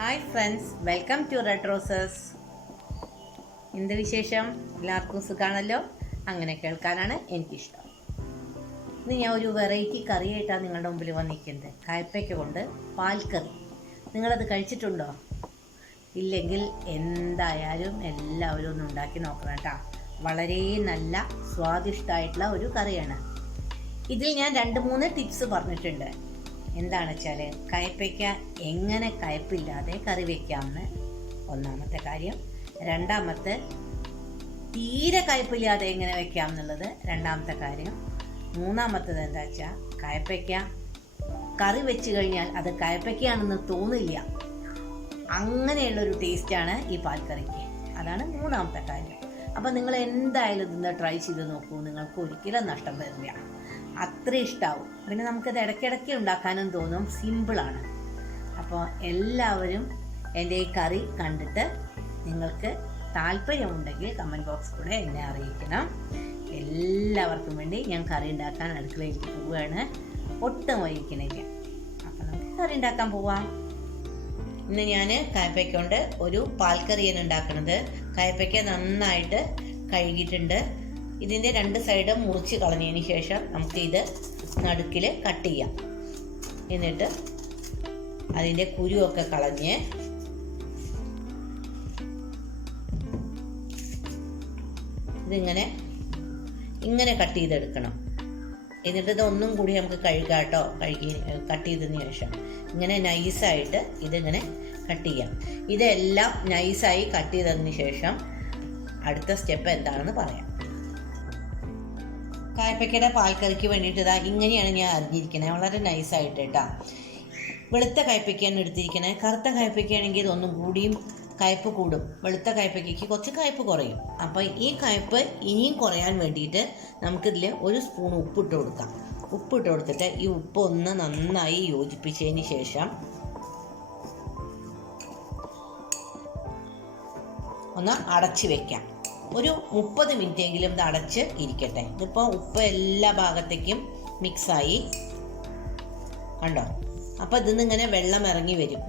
Hi friends welcome to red roses എന്ത് വിശേഷം? എല്ലാവർക്കും സുഖമാണല്ലോ അങ്ങനെ കേൾക്കാനാണ് എനിക്കിഷ്ടം. ഇന്ന് ഞാൻ ഒരു വെറൈറ്റി കറിയായിട്ടാണ് നിങ്ങളുടെ മുമ്പിൽ വന്നിരിക്കുന്നത്. കായ്പയ്ക്ക കൊണ്ട് പാൽക്കറി. നിങ്ങളത് കഴിച്ചിട്ടുണ്ടോ? ഇല്ലെങ്കിൽ എന്തായാലും എല്ലാവരും ഒന്ന് ഉണ്ടാക്കി നോക്കണം കേട്ടോ. വളരെ നല്ല സ്വാദിഷ്ടമായിട്ടുള്ള ഒരു കറിയാണ്. ഇതിൽ ഞാൻ രണ്ട് മൂന്ന് ടിപ്സ് പറഞ്ഞിട്ടുണ്ട്. എന്താണ് വെച്ചാൽ കയ്പ്പയ്ക്ക എങ്ങനെ കയ്പില്ലാതെ കറി വയ്ക്കാമെന്ന് ഒന്നാമത്തെ കാര്യം. രണ്ടാമത്തെ തീരെ കയ്പില്ലാതെ എങ്ങനെ വയ്ക്കാം എന്നുള്ളത് രണ്ടാമത്തെ കാര്യം. മൂന്നാമത്തത് എന്താ വെച്ചാൽ കയ്പ്പയ്ക്ക കറി വെച്ച് കഴിഞ്ഞാൽ അത് കയ്പ്പയ്ക്കാണെന്ന് തോന്നില്ല. അങ്ങനെയുള്ളൊരു ടേസ്റ്റാണ് ഈ പാൽക്കറിക്ക്. അതാണ് മൂന്നാമത്തെ കാര്യം. അപ്പോൾ നിങ്ങൾ എന്തായാലും ഇതൊന്ന് ട്രൈ ചെയ്ത് നോക്കൂ. നിങ്ങൾക്ക് ഒരിക്കലും നഷ്ടം വരില്ല അത്ര ഇഷ്ടമാവും പിന്നെ നമുക്കത് ഇടയ്ക്കിടയ്ക്ക് ഉണ്ടാക്കാനും തോന്നും. സിമ്പിളാണ് അപ്പോൾ എല്ലാവരും എന്റെ ഈ കറി കണ്ടിട്ട് നിങ്ങൾക്ക് താല്പര്യമുണ്ടെങ്കിൽ കമന്റ് ബോക്സ് കൂടെ എന്നെ അറിയിക്കണം. എല്ലാവർക്കും വേണ്ടി ഞാൻ കറി ഉണ്ടാക്കാൻ അടുക്കളയിലേക്ക് പോവുകയാണ്. ഒട്ടും വൈകിക്കണില്ല. അപ്പോൾ നമുക്ക് കറി ഉണ്ടാക്കാൻ പോവാം. ഇന്ന് ഞാൻ കായപ്പയ്ക്ക കൊണ്ട് ഒരു പാൽക്കറിയാണ് ഉണ്ടാക്കുന്നത്. കായപ്പയ്ക്ക നന്നായിട്ട് കഴുകിയിട്ടുണ്ട്. ഇതിന്റെ രണ്ട് സൈഡ് മുറിച്ച് കളഞ്ഞതിന് ശേഷം നമുക്ക് ഇത് നടുക്കിൽ കട്ട് ചെയ്യാം. എന്നിട്ട് അതിന്റെ കുരുവൊക്കെ കളഞ്ഞ് ഇതിങ്ങനെ ഇങ്ങനെ കട്ട് ചെയ്തെടുക്കണം. എന്നിട്ട് ഇത് ഒന്നും കൂടി നമുക്ക് കഴുകാം കേട്ടോ കഴുകി കട്ട് ചെയ്തതിന് ശേഷം. ഇങ്ങനെ നൈസായിട്ട് ഇതിങ്ങനെ കട്ട് ചെയ്യാം. ഇതെല്ലാം നൈസായി കട്ട് ചെയ്തതിന് ശേഷം അടുത്ത സ്റ്റെപ്പ് എന്താണെന്ന് പറയാം. കായ്പയ്ക്കയുടെ പാൽക്കറിക്ക് വേണ്ടിയിട്ട് ഇതാ ഇങ്ങനെയാണ് ഞാൻ അറിഞ്ഞിരിക്കുന്നത് വളരെ നൈസായിട്ട് കേട്ടോ വെളുത്ത കായ്പയ്ക്കാണ് എടുത്തിരിക്കുന്നത് കറുത്ത കായ്പയ്ക്കാണെങ്കിൽ ഇതൊന്നും കൂടിയും കയ്പ്പ് കൂടും. വെളുത്ത കയ്പ്പയ്ക്ക് കുറച്ച് കയ്പ്പ് കുറയും. അപ്പോൾ ഈ കയ്പ്പ് ഇനിയും കുറയാൻ വേണ്ടിയിട്ട് നമുക്കിതിൽ ഒരു സ്പൂൺ ഉപ്പിട്ട് കൊടുക്കാം. ഉപ്പിട്ട് കൊടുത്തിട്ട് ഈ ഉപ്പ് ഒന്ന് നന്നായി യോജിപ്പിച്ചതിന് ശേഷം ഒന്ന് അടച്ചു വെക്കാം. ഒരു മുപ്പത് എങ്കിലും ഇത് അടച്ച് ഇരിക്കട്ടെ. ഇതിപ്പോൾ ഉപ്പ് എല്ലാ ഭാഗത്തേക്കും മിക്സായി കണ്ടോ? അപ്പോൾ ഇതിൽ ഇങ്ങനെ വെള്ളം ഇറങ്ങി വരും.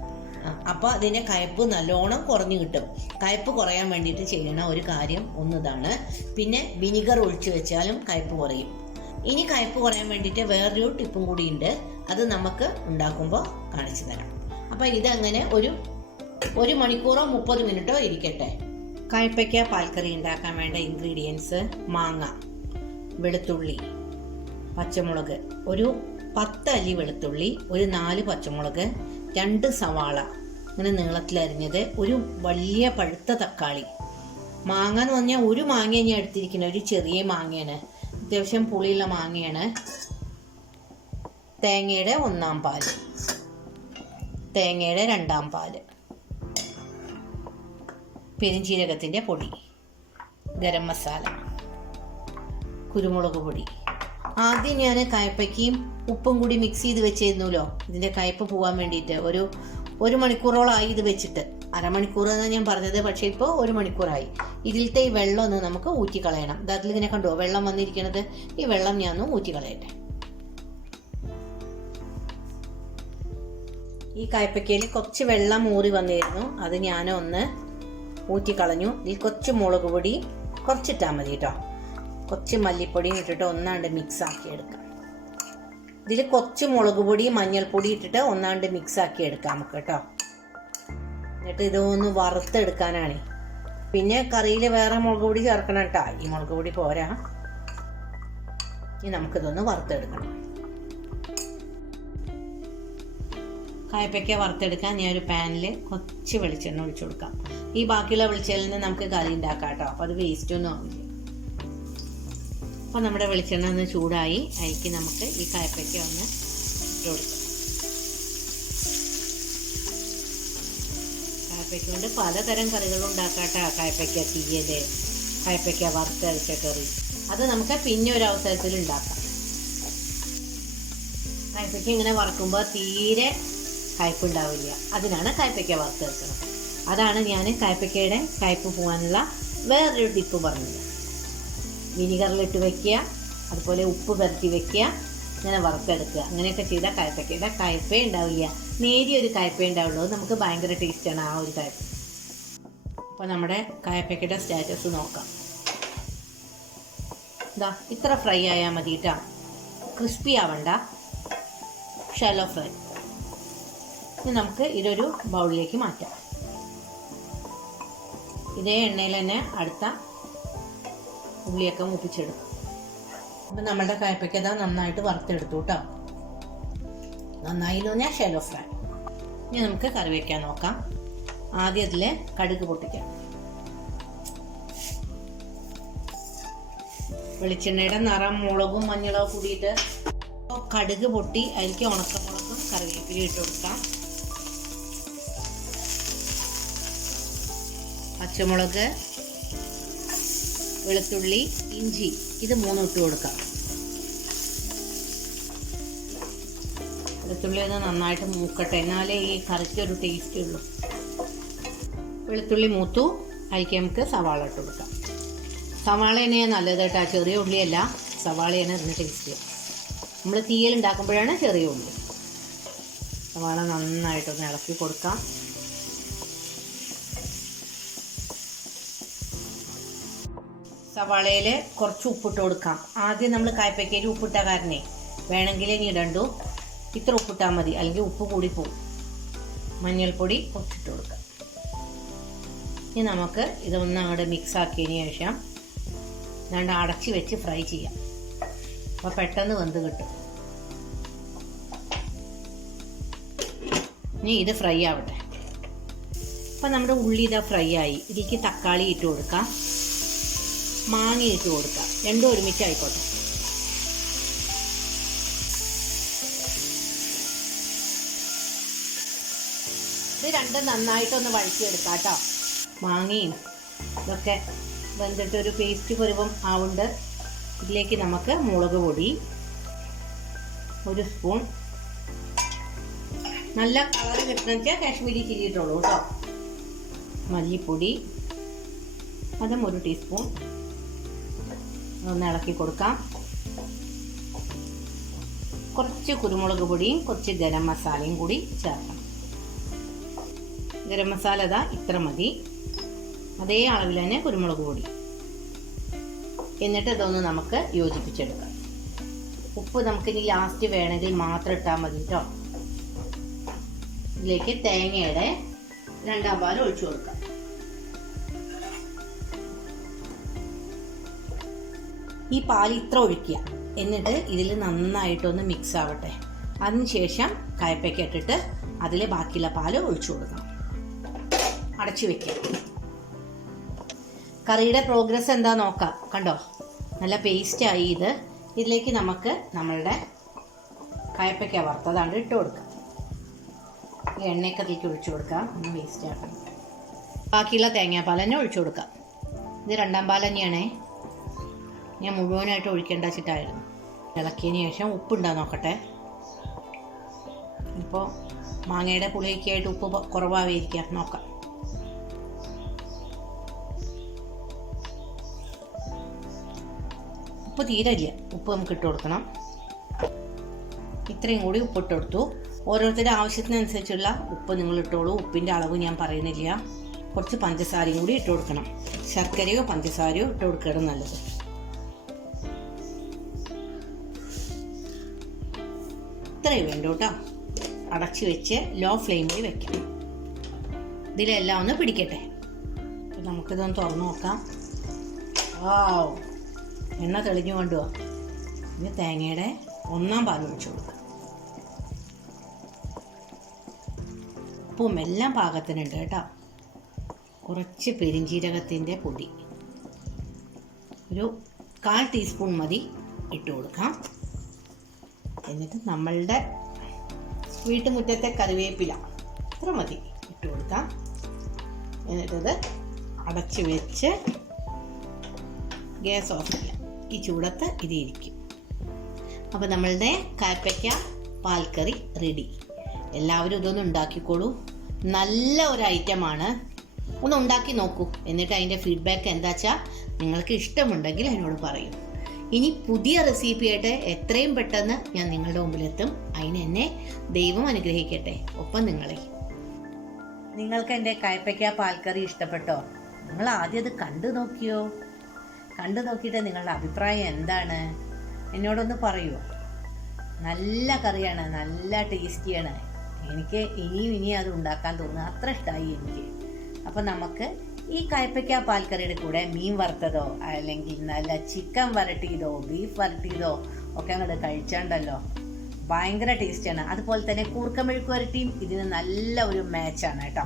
അപ്പോൾ അതിന്റെ കയപ്പ് നല്ലോണം കുറഞ്ഞു കിട്ടും. കയപ്പ് കുറയാൻ വേണ്ടിയിട്ട് ചെയ്യണ ഒരു കാര്യം ഒന്നിതാണ്. പിന്നെ വിനിഗർ ഒഴിച്ച് വെച്ചാലും കയപ്പ് കുറയും. ഇനി കയപ്പ് കുറയാൻ വേണ്ടിയിട്ട് വേറൊരു ടിപ്പും കൂടി ഉണ്ട് അത് നമുക്ക് ഉണ്ടാക്കുമ്പോൾ കാണിച്ചു തരാം. അപ്പോൾ ഇതങ്ങനെ ഒരു ഒരു മണിക്കൂറോ മുപ്പത് മിനിറ്റോ ഇരിക്കട്ടെ. കയ്പ്പയ്ക്ക പാൽക്കറി ഉണ്ടാക്കാൻ വേണ്ട ഇൻഗ്രീഡിയൻസ് മാങ്ങ വെളുത്തുള്ളി പച്ചമുളക്. ഒരു പത്ത് അല്ലി വെളുത്തുള്ളി ഒരു നാല് പച്ചമുളക് രണ്ട് സവാള. ഇങ്ങനെ നീളത്തിലരിഞ്ഞത് ഒരു വലിയ പഴുത്ത തക്കാളി. മാങ്ങ എന്ന് പറഞ്ഞാൽ ഒരു മാങ്ങ ഞാൻ എടുത്തിരിക്കുന്നത് ഒരു ചെറിയ മാങ്ങയാണ്. അത്യാവശ്യം പുളിയുള്ള മാങ്ങയാണ്. തേങ്ങയുടെ ഒന്നാം പാൽ. തേങ്ങയുടെ രണ്ടാം പാൽ. പെരിഞ്ചീരകത്തിന്റെ പൊടി. ഗരം മസാല. കുരുമുളക് പൊടി. ആദ്യം ഞാൻ കയപ്പയ്ക്കും ഉപ്പും കൂടി മിക്സ് ചെയ്ത് വെച്ചിരുന്നല്ലോ. ഇതിന്റെ കയപ്പ് പോകാൻ വേണ്ടിയിട്ട് ഒരു ഒരു മണിക്കൂറോളമായി ഇത് വെച്ചിട്ട്. അരമണിക്കൂർ എന്നാണ് ഞാൻ പറഞ്ഞത് പക്ഷേ ഇപ്പോൾ ഒരു മണിക്കൂറായി. ഇതിലത്തെ ഈ വെള്ളം ഒന്ന് നമുക്ക് ഊറ്റി കളയണം ഇത് അതിലിങ്ങനെ കണ്ടോ വെള്ളം വന്നിരിക്കണത്. ഈ വെള്ളം ഞാൻ ഒന്ന് ഊറ്റി കളയട്ടെ ഈ കായ്പയ്ക്കയിൽ കുറച്ച് വെള്ളം ഊറി വന്നിരുന്നു. അത് ഞാനൊന്ന് ഊറ്റിക്കളഞ്ഞു. ഇതിൽ കുറച്ച് മുളക് പൊടി കുറച്ചിട്ടാൽ മതി കേട്ടോ കുറച്ച് മല്ലിപ്പൊടിയും ഇട്ടിട്ട് ഒന്നാണ്ട് മിക്സ് ആക്കി എടുക്കാം. ഇതിൽ കുറച്ച് മുളക് പൊടി മഞ്ഞൾപ്പൊടി ഇട്ടിട്ട് ഒന്നാണ്ട് മിക്സ് ആക്കി എടുക്കാം നമുക്ക് കേട്ടോ എന്നിട്ട് ഇതൊന്ന് വറുത്തെടുക്കാനാണ്. പിന്നെ കറിയിൽ വേറെ മുളക് പൊടി ചേർക്കണം കേട്ടോ ഈ മുളക് പൊടി പോരാ. ഇനി നമുക്കിതൊന്ന് വറുത്തെടുക്കണം. കായപ്പയ്ക്ക വറുത്തെടുക്കാൻ ഞാൻ ഒരു പാനിൽ കുറച്ച് വെളിച്ചെണ്ണ ഒഴിച്ചു കൊടുക്കാം. ഈ ബാക്കിയുള്ള വെളിച്ചെണ്ണയിൽ നിന്ന് നമുക്ക് കറി ഉണ്ടാക്കാം കേട്ടോ. അപ്പോൾ അത് വേസ്റ്റ് ഒന്നും ആവില്ല അപ്പോൾ നമ്മുടെ വെളിച്ചെണ്ണ ഒന്ന് ചൂടായി. അതിലേക്ക് നമുക്ക് ഈ കായപ്പയ്ക്ക ഒന്ന് ഇട്ട് കൊടുക്കാം. കായപ്പയ്ക്ക കൊണ്ട് പലതരം കറികൾ ഉണ്ടാക്കാട്ടോ കായപ്പയ്ക്ക തീയൽ കായപ്പയ്ക്ക വറുത്തരച്ച കറി. അത് നമുക്ക് പിന്നെ ഒരു അവസരത്തിൽ ഉണ്ടാക്കാം. കായപ്പയ്ക്ക ഇങ്ങനെ വറക്കുമ്പോൾ തീരെ കയ്പുണ്ടാവില്ല അതിനാണ് കായ്പയ്ക്ക വറുത്തെടുക്കുന്നത് അതാണ് ഞാൻ കയ്പയ്ക്കയുടെ കയ്പ് പോകാനുള്ള വേറൊരു ടിപ്പ് പറഞ്ഞത്. വിനിഗറിലിട്ട് വയ്ക്കുക അതുപോലെ ഉപ്പ് പരത്തി വയ്ക്കുക ഇങ്ങനെ വറുത്തെടുക്കുക. അങ്ങനെയൊക്കെ ചെയ്താൽ കയ്പയ്ക്കയുടെ കയ്പേ ഉണ്ടാവില്ല. നേരിയ ഒരു കയ്പേ ഉണ്ടാവുള്ളൂ. നമുക്ക് ഭയങ്കര ടേസ്റ്റാണ് ആ ഒരു കയ്പ് അപ്പോൾ നമ്മുടെ കയ്പയ്ക്കയുടെ സ്റ്റാറ്റസ് നോക്കാം. ഇതാ ഇത്ര ഫ്രൈ ആയാൽ മതി ക്രിസ്പി ആവണ്ട. ഷാലോ ഫ്രൈ ഇനി നമുക്ക് ഇതൊരു ബൗളിലേക്ക് മാറ്റാം. ഇതേ എണ്ണയിൽ തന്നെ അടുത്ത ഉള്ളിയൊക്കെ മൂപ്പിച്ചെടുക്കും. അപ്പം നമ്മളുടെ കായപ്പയ്ക്ക് അതാ നന്നായിട്ട് വറുത്തെടുത്തു കേട്ടോ. നന്നായി പറഞ്ഞാൽ ഷെലോ ഫ്രൈ ഇനി നമുക്ക് കറി വയ്ക്കാൻ നോക്കാം. ആദ്യം അതിൽ കടുക് പൊട്ടിക്കാം. വെളിച്ചെണ്ണയുടെ നിറം മുളകും മഞ്ഞളോ കൂടിയിട്ട് കടുക് പൊട്ടി അതിലേക്ക് ഉണക്കമുളകും കറിവേപ്പിലും ഇട്ട് കൊടുക്കാം. പച്ചമുളക് വെളുത്തുള്ളി ഇഞ്ചി. ഇത് മൂന്നും ഇട്ട് കൊടുക്കാം. വെളുത്തുള്ളി ഒന്ന് നന്നായിട്ട് മൂക്കട്ടെ. എന്നാലേ ഈ കറിക്ക് ഒരു ടേസ്റ്റ് ഉള്ളൂ. വെളുത്തുള്ളി മൂത്തു. അതിലേക്ക് നമുക്ക് സവാള ഇട്ട് കൊടുക്കാം. സവാള തന്നെ നല്ലത് കേട്ടോ. ചെറിയ ഉള്ളിയല്ല. സവാള തന്നെ ഇതിന് ടേസ്റ്റ് നമ്മൾ തീയൽ ഉണ്ടാക്കുമ്പോഴാണ് ചെറിയ ഉള്ളി. സവാള നന്നായിട്ടൊന്ന് ഇളക്കി കൊടുക്കാം. സവാളയിൽ കുറച്ച് ഉപ്പിട്ട് കൊടുക്കാം. ആദ്യം നമ്മൾ കായ്പയ്ക്കയിൽ ഉപ്പിട്ട കാരനെ വേണമെങ്കിൽ ഇനി ഇടണ്ടു. ഇത്ര ഉപ്പിട്ടാൽ മതി. അല്ലെങ്കിൽ ഉപ്പ് കൂടി പോകും മഞ്ഞൾപ്പൊടി കുറച്ചിട്ട് കൊടുക്കാം. ഇനി നമുക്ക് ഇതൊന്ന് അങ്ങോട്ട് മിക്സ് ആക്കിയതിന് ശേഷം രണ്ട് അടച്ച് വെച്ച് ഫ്രൈ ചെയ്യാം. അപ്പോൾ പെട്ടെന്ന് വെന്ത് കിട്ടും. ഇനി ഇത് ഫ്രൈ ആവട്ടെ. അപ്പം നമ്മുടെ ഉള്ളി ഇതാ ഫ്രൈ ആയി. ഇതിലേക്ക് തക്കാളി ഇട്ട് കൊടുക്കാം. മാങ്ങ ഇട്ട് കൊടുക്കുക രണ്ടും ഒരുമിച്ച് ആയിക്കോട്ടെ. ഇത് രണ്ടും നന്നായിട്ടൊന്ന് വഴറ്റിയെടുക്കാം കേട്ടോ. മാങ്ങയും ഇതൊക്കെ വെന്തിട്ട് ഒരു പേസ്റ്റ് പരുവം ആവുണ്ട്. ഇതിലേക്ക് നമുക്ക് മുളക് പൊടി ഒരു സ്പൂൺ നല്ല കളർ കിട്ടണമെന്ന് വെച്ചാൽ കാശ്മീരി ചില്ലി ഇട്ടുള്ളൂ കേട്ടോ. മല്ലിപ്പൊടി അതും ഒരു ടീസ്പൂൺ ഒന്ന് ഇളക്കി കൊടുക്കാം. കുറച്ച് കുരുമുളക് പൊടിയും കുറച്ച് ഗരം മസാലയും കൂടി ചേർക്കണം. ഗരം മസാല ഇതാ ഇത്ര മതി. അതേ അളവിൽ തന്നെ കുരുമുളക് പൊടി. എന്നിട്ട് ഇതൊന്ന് നമുക്ക് യോജിപ്പിച്ചെടുക്കാം. ഉപ്പ് നമുക്കിനി ലാസ്റ്റ് വേണമെങ്കിൽ മാത്രം ഇട്ടാൽ മതി കേട്ടോ ഇതിലേക്ക് തേങ്ങയുടെ രണ്ടാം പാൽ ഒഴിച്ചു കൊടുക്കാം. ഈ പാൽ ഇത്ര ഒഴിക്കുക. എന്നിട്ട് ഇതിൽ നന്നായിട്ടൊന്ന് മിക്സ് ആവട്ടെ. അതിനുശേഷം കയപ്പയ്ക്ക് ഇട്ടിട്ട് അതിൽ ബാക്കിയുള്ള പാൽ ഒഴിച്ചു കൊടുക്കണം. അടച്ചു വെക്കുക. കറിയുടെ പ്രോഗ്രസ് എന്താ നോക്കാം. കണ്ടോ? നല്ല പേസ്റ്റ് ആയി ഇത്. ഇതിലേക്ക് നമുക്ക് നമ്മളുടെ കയപ്പയ്ക്ക വറുത്തതാണ്ട് ഇട്ട് കൊടുക്കാം. എണ്ണയൊക്കെ അതിലേക്ക് ഒഴിച്ചു കൊടുക്കാം. ഒന്ന് വേസ്റ്റ് ആക്കണം. ബാക്കിയുള്ള തേങ്ങാപ്പാൽ തന്നെ ഒഴിച്ചു കൊടുക്കാം. ഇത് രണ്ടാം പാൽ തന്നെയാണേ. ഞാൻ മുഴുവനായിട്ട് ഒഴിക്കേണ്ട വെച്ചിട്ടായിരുന്നു. ഇളക്കിയതിന് ശേഷം ഉപ്പുണ്ടാ നോക്കട്ടെ. ഇപ്പോൾ മാങ്ങയുടെ പുളിയൊക്കെ ആയിട്ട് ഉപ്പ് കുറവായിരിക്കാം. നോക്കാം. ഉപ്പ് തീരെ ഇല്ല. ഉപ്പ് നമുക്ക് ഇട്ട് കൊടുക്കണം. ഇത്രയും കൂടി ഉപ്പിട്ട് കൊടുത്തു. ഓരോരുത്തരുടെ ആവശ്യത്തിനനുസരിച്ചുള്ള ഉപ്പ് നിങ്ങൾ ഇട്ടോളൂ. ഉപ്പിന്റെ അളവ് ഞാൻ പറയുന്നില്ല. കുറച്ച് പഞ്ചസാരയും കൂടി ഇട്ട് കൊടുക്കണം. ശർക്കരയോ പഞ്ചസാരയോ ഇട്ട് കൊടുക്കുകയാണ് നല്ലത്. ഇത്രയും വേണ്ടൂ കേട്ടോ. അടച്ചു വെച്ച് ലോ ഫ്ലെയിമിൽ വെക്കണം ഇതിലെല്ലാം ഒന്ന് പിടിക്കട്ടെ. അപ്പോൾ നമുക്കിതൊന്ന് തുറന്നു നോക്കാം. വാവ് എണ്ണ തെളിഞ്ഞു കൊണ്ടുവാ. ഇനി തേങ്ങയുടെ ഒന്നാം പാൽ ഒഴിച്ചു കൊടുക്കാം. ഉപ്പും എല്ലാം പാകത്തിനുണ്ട് കേട്ടോ. കുറച്ച് പെരിഞ്ചീരകത്തിന്റെ പൊടി. ഒരു കാൽ ടീസ്പൂൺ മതി. ഇട്ട് കൊടുക്കാം. എന്നിട്ട് നമ്മളുടെ വീട്ടുമുറ്റത്തെ കറിവേപ്പില. ഇത്ര മതി. ഇട്ട് കൊടുക്കാം. എന്നിട്ടത് അടച്ച് വെച്ച് ഗ്യാസ് ഓഫ് ചെയ്യാം. ഈ ചൂടത്ത് ഇത് ഇരിക്കും. അപ്പോൾ നമ്മളുടെ കാപ്പയ്ക്ക പാൽക്കറി റെഡി എല്ലാവരും ഇതൊന്ന് ഉണ്ടാക്കിക്കോളൂ. നല്ല ഒരു ഐറ്റമാണ് ഒന്ന് ഉണ്ടാക്കി നോക്കൂ. എന്നിട്ട് അതിന്റെ ഫീഡ്ബാക്ക് എന്താ വെച്ചാൽ നിങ്ങൾക്ക് ഇഷ്ടമുണ്ടെങ്കിൽ എന്നോട് പറയൂ. ഇനി പുതിയ റെസിപ്പിയായിട്ട് എത്രയും പെട്ടെന്ന് ഞാൻ നിങ്ങളുടെ മുമ്പിലെത്തും. അതിന് എന്നെ ദൈവം അനുഗ്രഹിക്കട്ടെ. ഒപ്പം നിങ്ങളെ. നിങ്ങൾക്ക് എന്റെ കയ്പയ്ക്ക പാൽക്കറി ഇഷ്ടപ്പെട്ടോ? നിങ്ങൾ ആദ്യം അത് കണ്ടു നോക്കിയോ? കണ്ടു നോക്കിയിട്ട് നിങ്ങളുടെ അഭിപ്രായം എന്താണ്? എന്നോടൊന്ന് പറയുമോ നല്ല കറിയാണ് നല്ല ടേസ്റ്റിയാണ്. എനിക്ക് ഇനിയും ഇനിയും അത് ഉണ്ടാക്കാൻ തോന്നുന്നു. അത്ര ഇഷ്ടമായി എനിക്ക്. അപ്പം നമുക്ക് ഈ കയ്പയ്ക്ക പാൽക്കറിയുടെ കൂടെ മീൻ വറുത്തതോ അല്ലെങ്കിൽ നല്ല ചിക്കൻ വരട്ടിയതോ ബീഫ് വരട്ടിയതോ ഒക്കെ അങ്ങോട്ട് കഴിച്ചാണ്ടല്ലോ. ഭയങ്കര ടേസ്റ്റാണ്. അതുപോലെ തന്നെ കൂർക്കമെഴുക്ക് വരട്ടിയും ഇതിന് നല്ല ഒരു മാച്ചാണ് കേട്ടോ.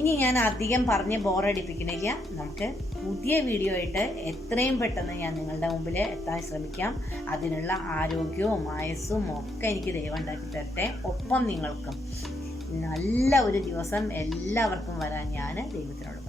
ഇനി ഞാൻ അധികം പറഞ്ഞ് ബോറടിപ്പിക്കുന്നില്ല നമുക്ക് പുതിയ വീഡിയോ ആയിട്ട് എത്രയും പെട്ടെന്ന് ഞാൻ നിങ്ങളുടെ മുമ്പിൽ എത്താൻ ശ്രമിക്കാം. അതിനുള്ള ആരോഗ്യവും ആയസ്സും ഒക്കെ എനിക്ക് ദൈവം ഉണ്ടാക്കി തരട്ടെ. ഒപ്പം നിങ്ങൾക്കും. നല്ല ഒരു ദിവസം എല്ലാവർക്കും വരാൻ ഞാൻ ദൈവത്തിനോട്